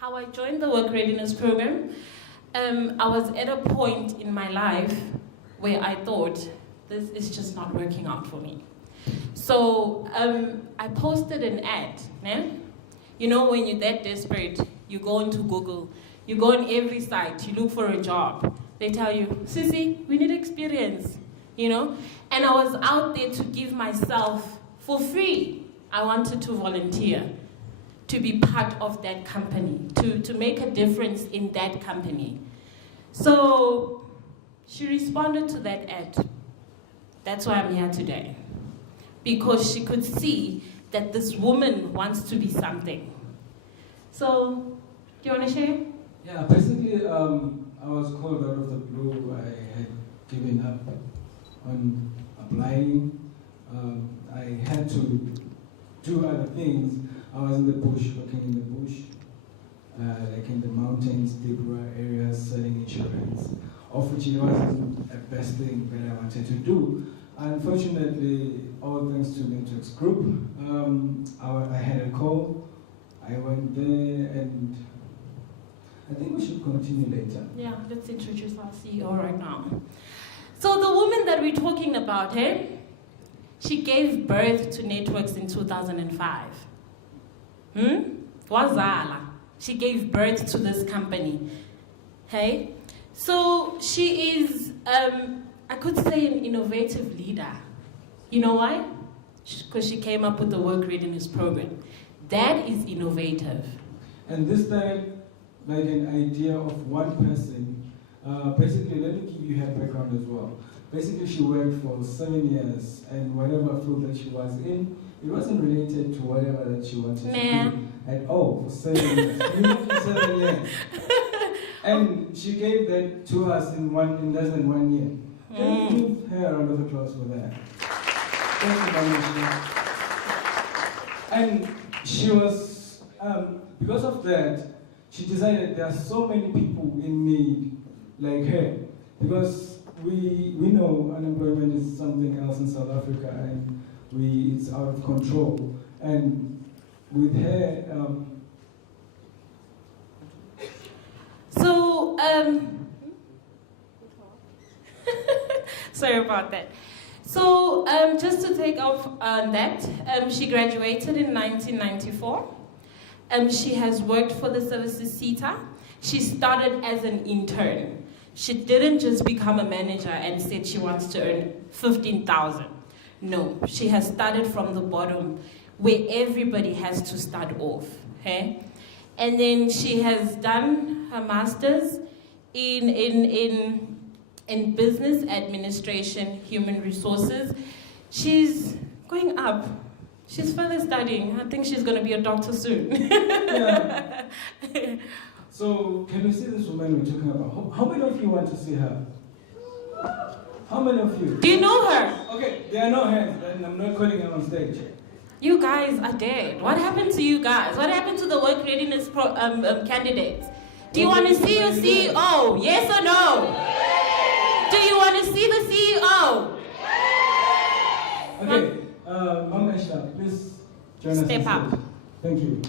how I joined the Work Readiness program, I was at a point in my life where I thought, this is just not working out for me. So I posted an ad. You know, when you're that desperate, you go into Google, you go on every site, you look for a job. They tell you, Sissy, we need experience, you know? And I was out there to give myself for free. I wanted to volunteer, to be part of that company, to make a difference in that company. So she responded to that ad. That's why I'm here today. Because she could see that this woman wants to be something. So, do you want to share? Yeah, basically, I was called out of the blue. I had given up on applying. I had to do other things. I was in the bush, working in the bush, like in the mountains, deep rural areas, selling insurance, of which it wasn't the best thing that I wanted to do. Unfortunately, all thanks to Networx Group, I had a call. I went there, and I think we should continue later. Yeah, let's introduce our CEO right now. So the woman that we're talking about, she gave birth to Networx in 2005. Wazala. She gave birth to this company. Hey? So she is, I could say, an innovative leader. You know why? Because she came up with the Work Readiness program. That is innovative. And this time, like an idea of one person, basically, let me give you her background as well. Basically, she worked for 7 years, and whatever field that she was in, it wasn't related to whatever that she wanted to do at all for 7 years. 7 years. And she gave that to us in less than 1 year. Can you give her a round of applause for that? And she was, because of that, she decided there are so many people in need like her. Because we know unemployment is something else in South Africa, and it's out of control. And with her, sorry about that. So just to take off on that, she graduated in 1994. She has worked for the services TETA. She started as an intern. She didn't just become a manager and said she wants to earn 15,000. No, she has started from the bottom, where everybody has to start off. Okay? And then she has done her master's in business administration, human resources. She's going up. She's further studying. I think she's going to be a doctor soon. Yeah. So, can you see this woman we're talking about? How many of you want to see her? How many of you? Do you know her? Okay, there are no hands, and I'm not calling her on stage. You guys are dead. What happened to you guys? What happened to the Work Readiness candidates? Do you want to see your CEO? Yes or no? Do you want to see the CEO? Okay, Mama Aisha, please join us. Step up. Thank you.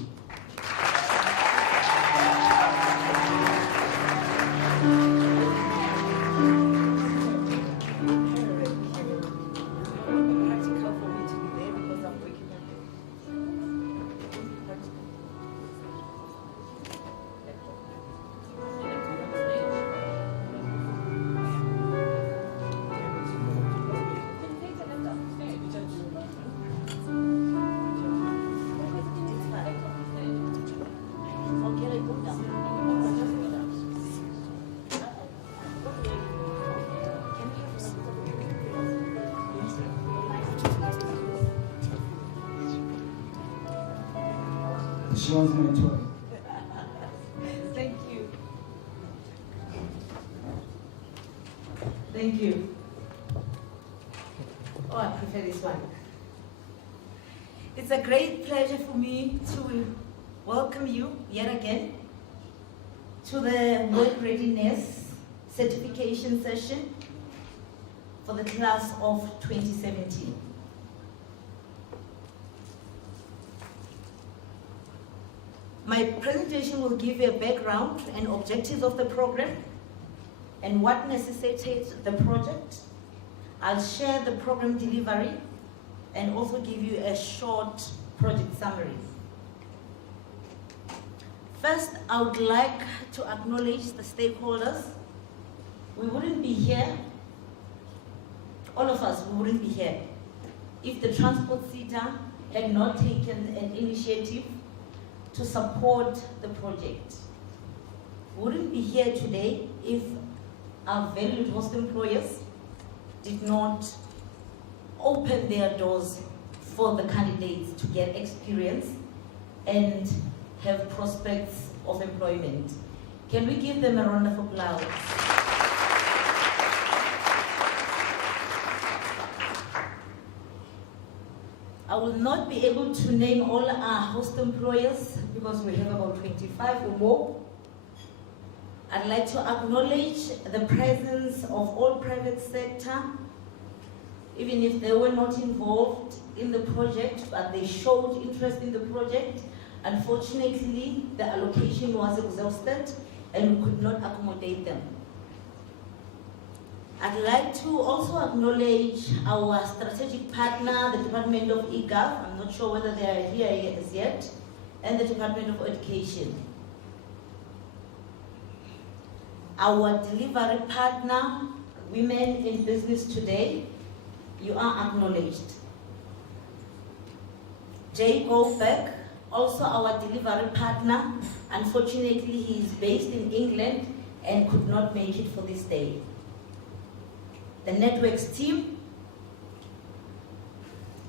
She wants my toy. Thank you. Thank you. Oh, I prefer this one. It's a great pleasure for me to welcome you yet again to the Work Readiness certification session for the class of 2017. My presentation will give you a background and objectives of the program and what necessitates the project. I'll share the program delivery and also give you a short project summary. First, I would like to acknowledge the stakeholders. We wouldn't be here, all of us, we wouldn't be here if the Transport TETA had not taken an initiative to support the project. We wouldn't be here today if our valued host employers did not open their doors for the candidates to get experience and have prospects of employment. Can we give them a round of applause? I will not be able to name all our host employers because we have about 25 or more. I'd like to acknowledge the presence of all private sector, even if they were not involved in the project, but they showed interest in the project. Unfortunately, the allocation was exhausted and we could not accommodate them. I'd like to also acknowledge our strategic partner, the Department of eGov, I'm not sure whether they are here as yet, and the Department of Education. Our delivery partner, Women in Business Today, you are acknowledged. Jay Goldberg, also our delivery partner. Unfortunately, he is based in England and could not make it for this day. The Networx team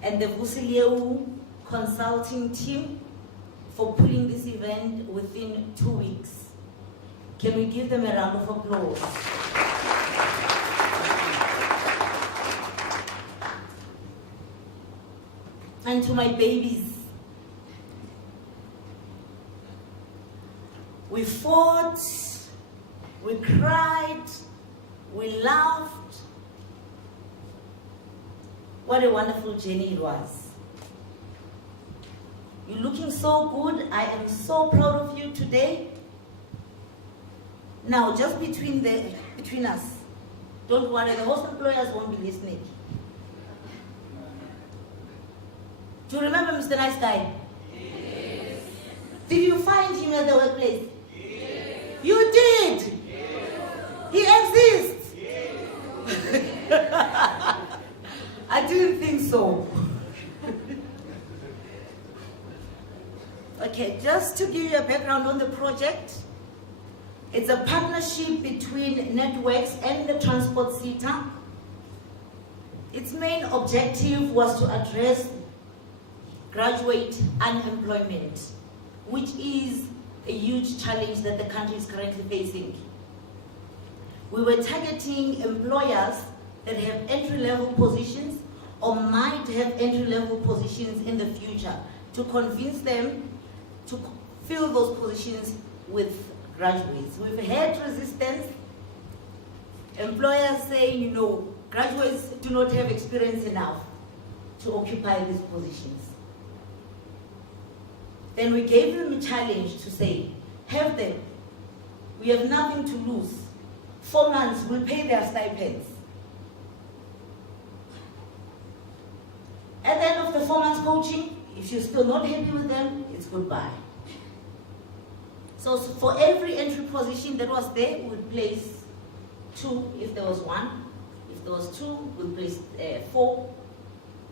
and the Vusileu consulting team for pulling this event within 2 weeks. Can we give them a round of applause? And to my babies, we fought, we cried, we laughed. What a wonderful journey it was. You're looking so good. I am so proud of you today. Now, just between us, don't worry, the host employers won't be listening. Do you remember Mr. Nice Guy? Yes. Did you find him at the workplace? Yes. You did? Yes. He exists? Yes. I didn't think so. Okay, just to give you a background on the project, it's a partnership between Networx and the Transport TETA. Its main objective was to address graduate unemployment, which is a huge challenge that the country is currently facing. We were targeting employers that have entry-level positions or might have entry-level positions in the future to convince them to fill those positions with graduates. We've had resistance, employers saying, you know, graduates do not have experience enough to occupy these positions. Then we gave them a challenge to say, have them. We have nothing to lose. 4 months, we'll pay their stipends. At the end of the 4 months coaching, if you're still not happy with them, it's goodbye. So for every entry position that was there, we would place 2 if there was 1. If there was 2, we'll place 4,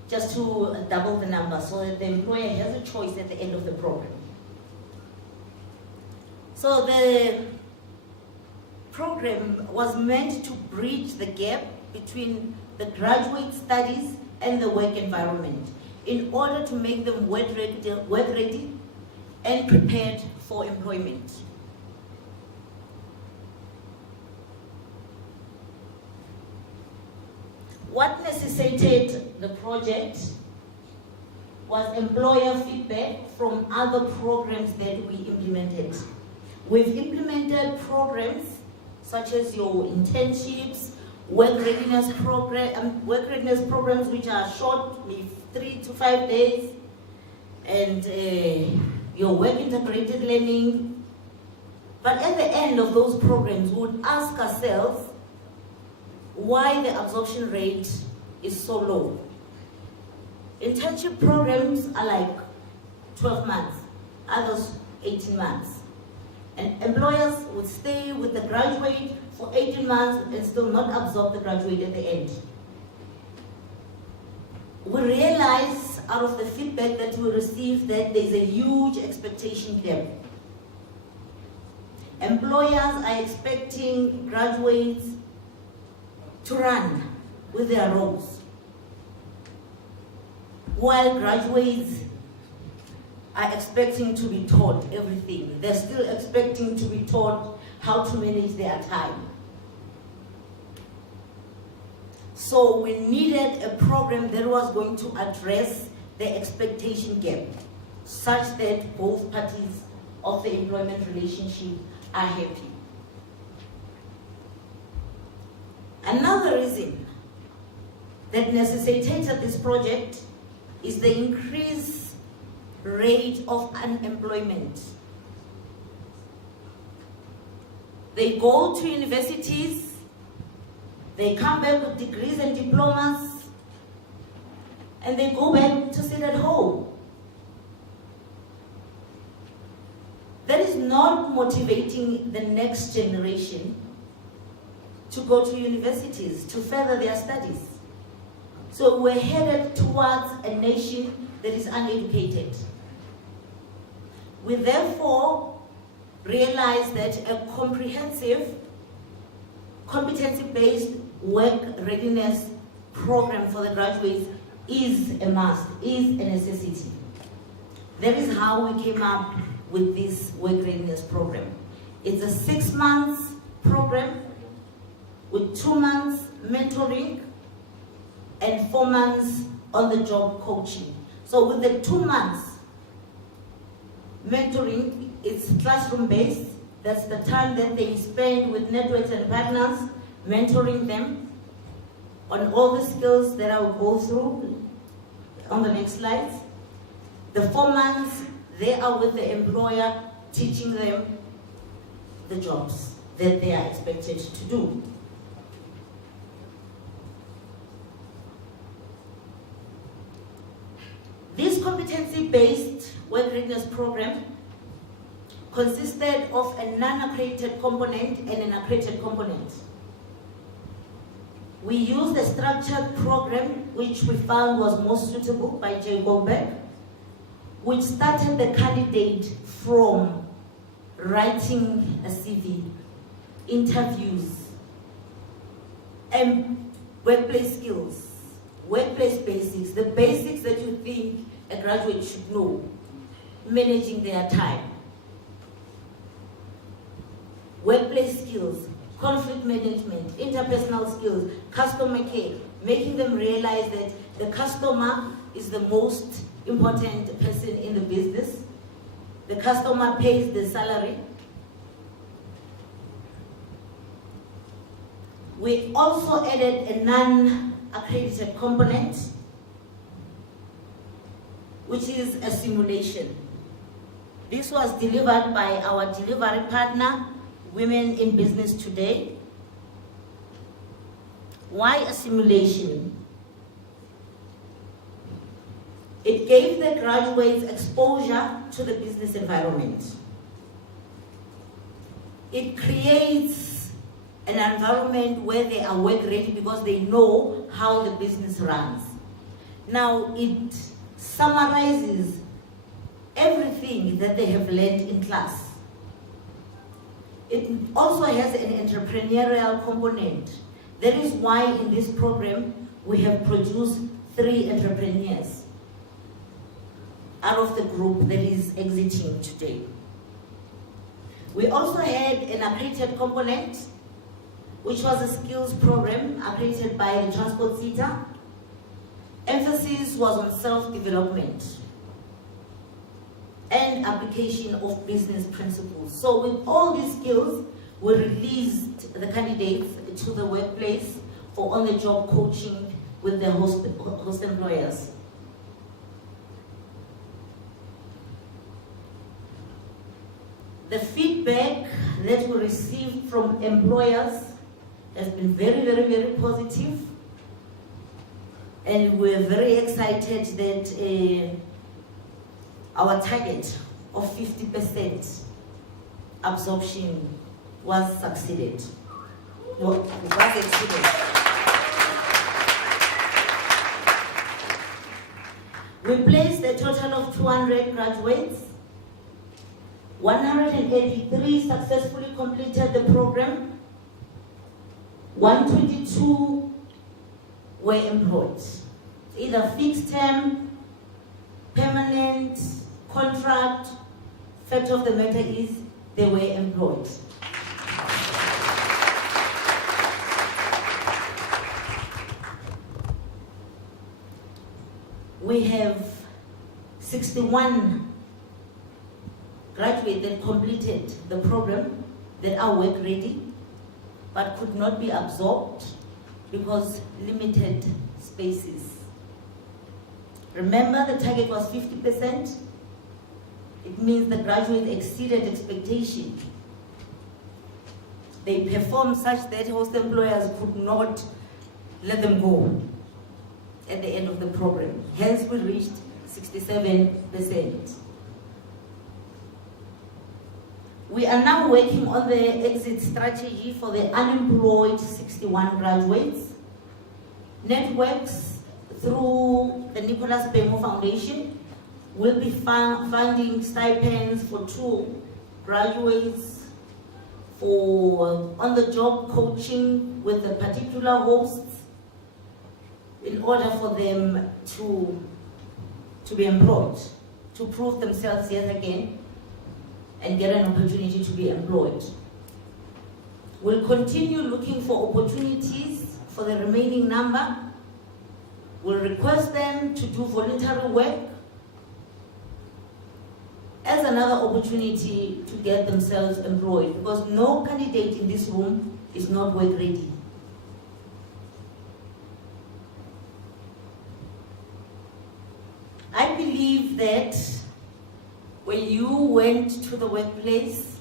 just to double the number so that the employer has a choice at the end of the program. So the program was meant to bridge the gap between the graduate studies and the work environment in order to make them work ready and prepared for employment. What necessitated the project was employer feedback from other programs that we implemented. We've implemented programs such as your internships, work readiness programs which are short, maybe 3 to 5 days, and your work integrated learning. But at the end of those programs, we would ask ourselves why the absorption rate is so low. Internship programs are like 12 months, others 18 months. And employers would stay with the graduate for 18 months and still not absorb the graduate at the end. We realize out of the feedback that we received that there's a huge expectation gap. Employers are expecting graduates to run with their roles, while graduates are expecting to be taught everything. They're still expecting to be taught how to manage their time. So we needed a program that was going to address the expectation gap, such that both parties of the employment relationship are happy. Another reason that necessitated this project is the increased rate of unemployment. They go to universities, they come back with degrees and diplomas, and they go back to sit at home. That is not motivating the next generation to go to universities, to further their studies. So we're headed towards a nation that is uneducated. We therefore realize that a comprehensive, competency-based work readiness program for the graduates is a must, is a necessity. That is how we came up with this work readiness program. It's a 6 months program with 2 months mentoring and 4 months on the job coaching. So with the 2 months mentoring, it's classroom based. That's the time that they spend with Networx and partners, mentoring them on all the skills that I will go through on the next slides. The 4 months, they are with the employer, teaching them the jobs that they are expected to do. This competency-based work readiness program consisted of a non-accredited component and an accredited component. We used a structured program which we found was most suitable by J. Goldberg, which started the candidate from writing a CV, interviews, and workplace skills, workplace basics, the basics that you think a graduate should know, managing their time. Workplace skills, conflict management, interpersonal skills, customer care, making them realize that the customer is the most important person in the business. The customer pays the salary. We also added a non-accredited component, which is a simulation. This was delivered by our delivery partner, Women in Business Today. Why a simulation? It gave the graduates exposure to the business environment. It creates an environment where they are work ready because they know how the business runs. Now it summarizes everything that they have learned in class. It also has an entrepreneurial component. That is why in this program we have produced 3 entrepreneurs out of the group that is exiting today. We also had an accredited component, which was a skills program accredited by the Transport TETA. Emphasis was on self-development and application of business principles. So with all these skills, we released the candidates to the workplace for on-the-job coaching with their host employers. The feedback that we received from employers has been very, very, very positive. And we're very excited that our target of 50% absorption was succeeded. Was exceeded. We placed a total of 200 graduates. 183 successfully completed the program. 122 were employed, either fixed term, permanent, contract. Fact of the matter is, they were employed. We have 61 graduates that completed the program that are work ready, but could not be absorbed because limited spaces. Remember, the target was 50%. It means the graduates exceeded expectation. They performed such that host employers could not let them go at the end of the program. Hence, we reached 67%. We are now working on the exit strategy for the unemployed 61 graduates. Networx, through the Nicholas Bhengu Foundation, will be funding stipends for 2 graduates for on-the-job coaching with the particular hosts in order for them to be employed, to prove themselves yet again and get an opportunity to be employed. We'll continue looking for opportunities for the remaining number. We'll request them to do voluntary work as another opportunity to get themselves employed, because no candidate in this room is not work ready. I believe that when you went to the workplace,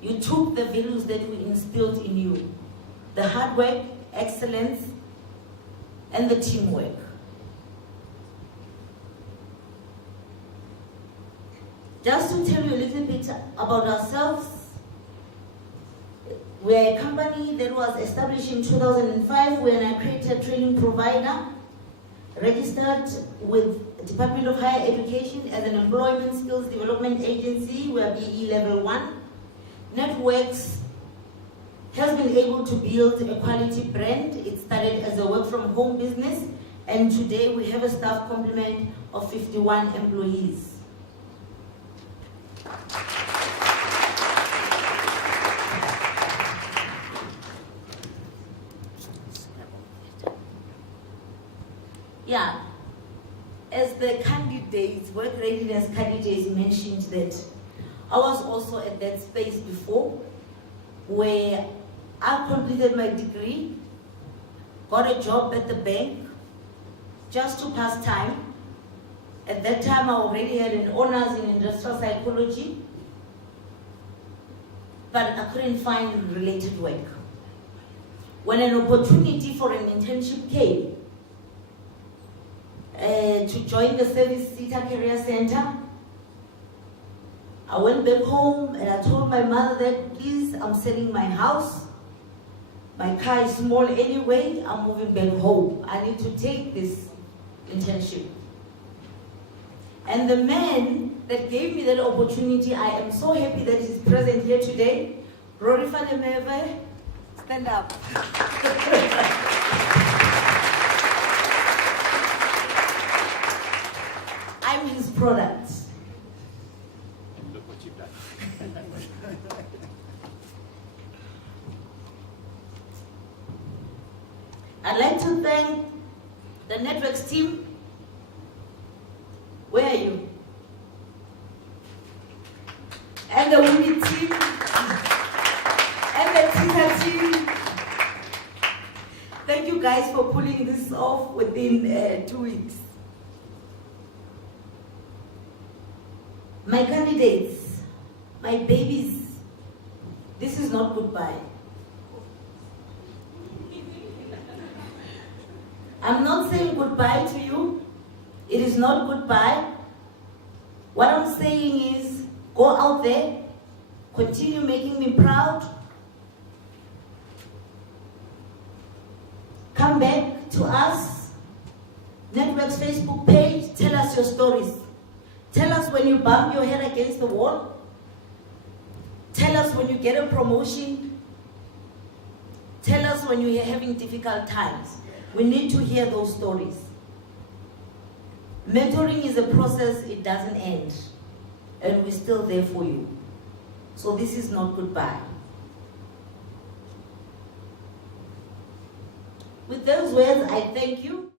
you took the values that we instilled in you: the hard work, excellence, and the teamwork. Just to tell you a little bit about ourselves, we're a company that was established in 2005. We're an accredited training provider, registered with Department of Higher Education as an employment skills development agency. We're BE level 1. Networx has been able to build a quality brand. It started as a work from home business, and today we have a staff complement of 51 employees. Yeah, as the candidates, work readiness candidates mentioned that I was also at that space before, where I completed my degree, got a job at the bank, just to pass time. At that time, I already had an honors in industrial psychology, but I couldn't find related work. When an opportunity for an internship came, to join the Service TETA Career Center, I went back home and I told my mother that, please, I'm selling my house. My car is small anyway, I'm moving back home. I need to take this internship. And the man that gave me that opportunity, I am so happy that he's present here today. Rory van der Merwe, stand up. I'm his product. Look what you've done. I'd like to thank the Networx team. Where are you? And the women team. And the TETA team. Thank you guys for pulling this off within 2 weeks. My candidates, my babies, this is not goodbye. I'm not saying goodbye to you. It is not goodbye. What I'm saying is, go out there, continue making me proud. Come back to us, Networx Facebook page, tell us your stories. Tell us when you bump your head against the wall. Tell us when you get a promotion. Tell us when you're having difficult times. We need to hear those stories. Mentoring is a process, it doesn't end. And we're still there for you. So this is not goodbye. With those words, I thank you.